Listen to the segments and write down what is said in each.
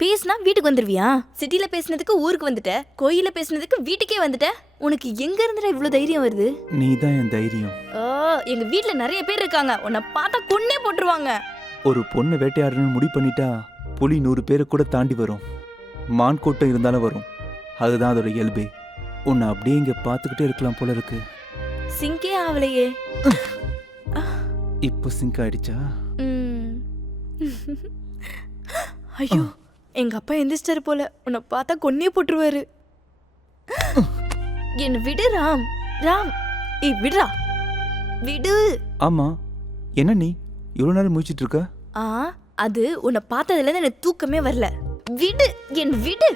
பேசினா வீட்டுக்கு வந்துருவியா? சிட்டில பேசினதுக்கு ஊருக்கு வந்துட்ட, கோயில பேசினதுக்கு வீட்டுக்கே வந்துட்ட. உனக்கு எங்க இருந்துடா இவ்வளவு தைரியம் வருது? நீ தான் என் தைரியம். எங்க வீட்ல நிறைய பேர் இருக்காங்க, உன்னை பார்த்தா கொன்னே போட்டுருவாங்க. ஒரு பொண்ணு வேட்டையாடணும்னு முடிவு பண்ணிட்டா புலி 100 பேரை கூட தாண்டி வரும். மான் கூட்டம் இருந்தாலும் வரும். அதுதான் அதோட இயல்பே. உன்னை அப்படியே இங்க பார்த்துக்கிட்டே இருக்கலாம் போல இருக்கு. சிங்கே ஆவலையே. இப்போ சிங்க் ஆயிடுச்சா? ஐயோ, எங்க அப்பா எந்திரிச்சிட்டாரு போல, உன்னை பார்த்தா கொன்னே போட்டுருவாரு. என்ன விடு ராம். ராம், விடுறா, விடு. ஆமா, என்ன நீ இவ்வளவு நேரம் முழிச்சிட்டு இருக்க? அது உன்னை பார்த்ததுல இருந்து எனக்கு தூக்கமே வரல. விடு, என் விடு.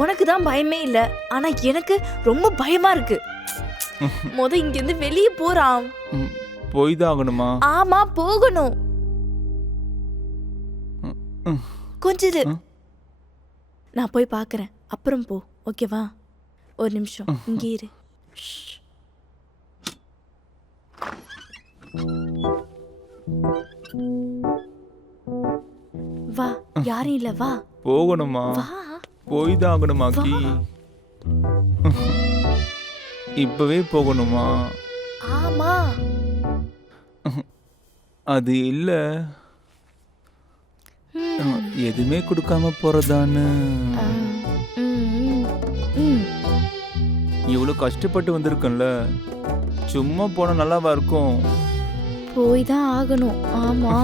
உனக்கு தான் பயமே இல்ல, ஆனா எனக்கு ரொம்ப பயமா இருக்கு. இங்க இருந்து வெளியே போறான். போய்தான் ஆகணுமா? ஆமா, போகணும். கொஞ்சம் இரு, நான் போய் பார்க்கறேன், அப்புறம் போ, ஓகேவா? ஒரு நிமிஷம் இங்கே இரு. வா, யாரும் இல்ல, வா. போகணுமா? வா. போய்தான் ஆகணுமா? கி இப்பவே போகணுமா? ஆமா. அது இல்ல, எதுவுமே கொடுக்காம போறதான்னு. இவ்வளவு கஷ்டப்பட்டு வந்திருக்கேன்ல, சும்மா போனா நல்லாவா இருக்கும்? போய் தான் ஆகணும். ஆமா.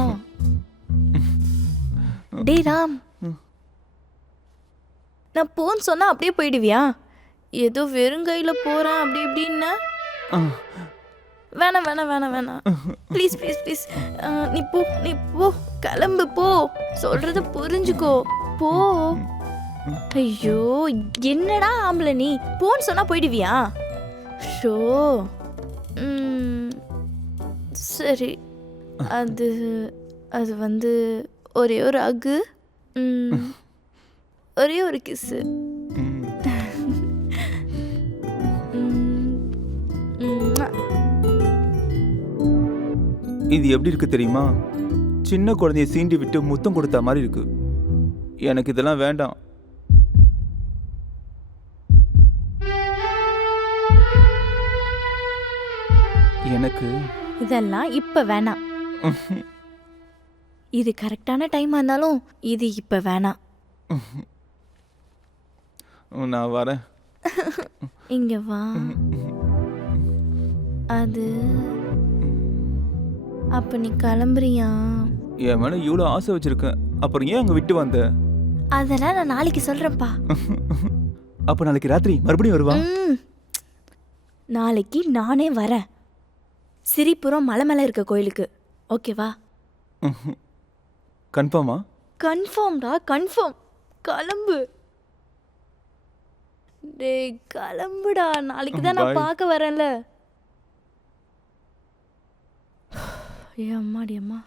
டேய் ராம், நான் போன்னு சொன்னா அப்படியே போயிடுவியா? ஏதோ வெறுங்கையில போறேன் அப்படி இப்படின்னா. வேணாம் வேணாம் வேணாம் வேணாம், ப்ளீஸ் ப்ளீஸ் ப்ளீஸ். நீ போ, நீ போ, கிளம்பு, போ. சொல்றத புரிஞ்சுக்கோ, போ. ஐயோ, என்னடா ஆம்பளை நீ, போன்னு சொன்னா போயிடுவியா? ஷோ. சரி, அது அது வந்து ஒரே ஒரு அகு, ஒரே ஒரு கிஸ்ஸு. இது எப்படி இருக்கு தெரியுமா? சின்ன குழந்தைய சீண்டி விட்டு முத்தம் கொடுத்த மாதிரி இருக்கு. எனக்கு இதெல்லாம் வேண்டாம். எனக்கு இதெல்லாம் இப்ப வேணாம். இது கரெக்டான டைமா இருந்தாலும் இது இப்ப வேணாம். நான் வரேன். இங்க வா. அது அப்ப நீ கிளம்புறியா? என் மேல இவ்வளவு ஆசை வச்சிருக்கேன், அப்புறம் ஏன் அங்க விட்டு வந்த? அதெல்லாம் நான் நாளைக்கு சொல்றேன்ப்பா. அப்ப நாளைக்கு ராத்திரி மறுபடியும் வருவா? நாளைக்கு நானே வரேன். சிரிப்புறம் மலை மேல இருக்க கோயிலுக்கு, ஓகேவா? கன்ஃபார்மா? கன்ஃபார்ம்டா, கன்ஃபார்ம். கிளம்பு. டேய் கிளம்புடா, நாளைக்கு தான் நான் பார்க்க வரேன்ல. ஏ அம்மாடி அம்மா.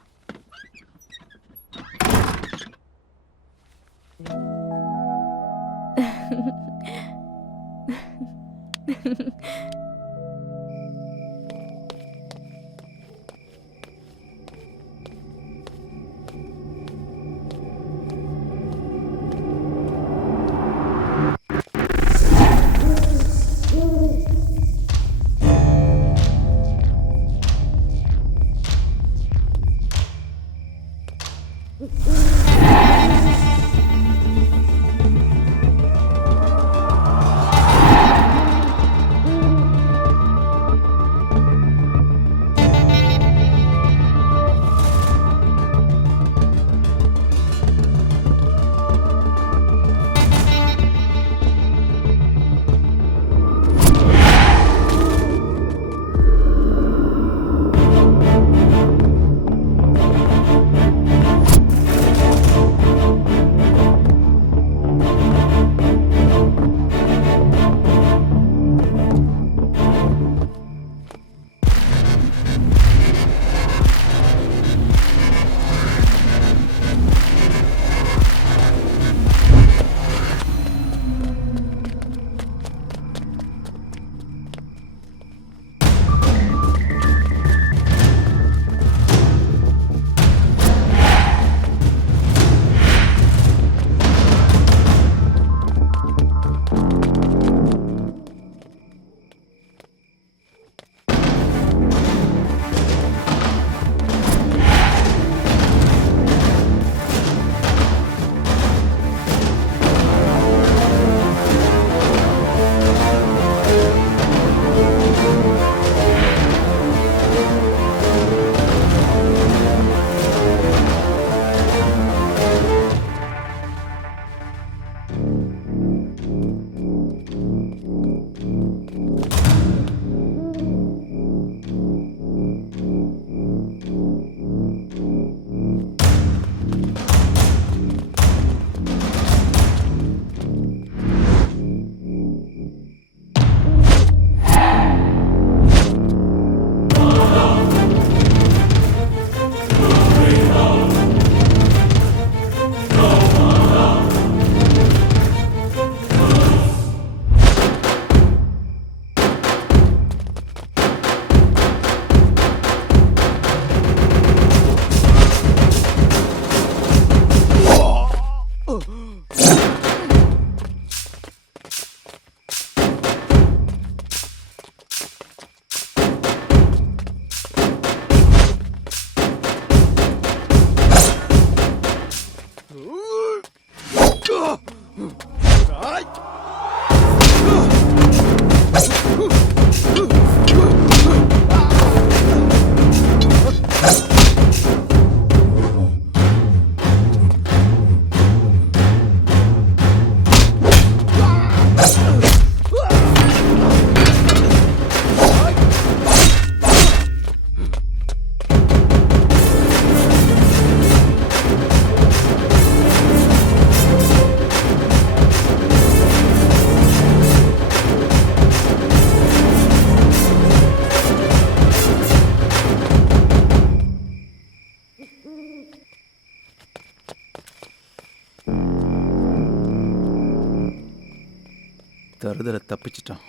தருதலை தப்பிச்சிட்டான்.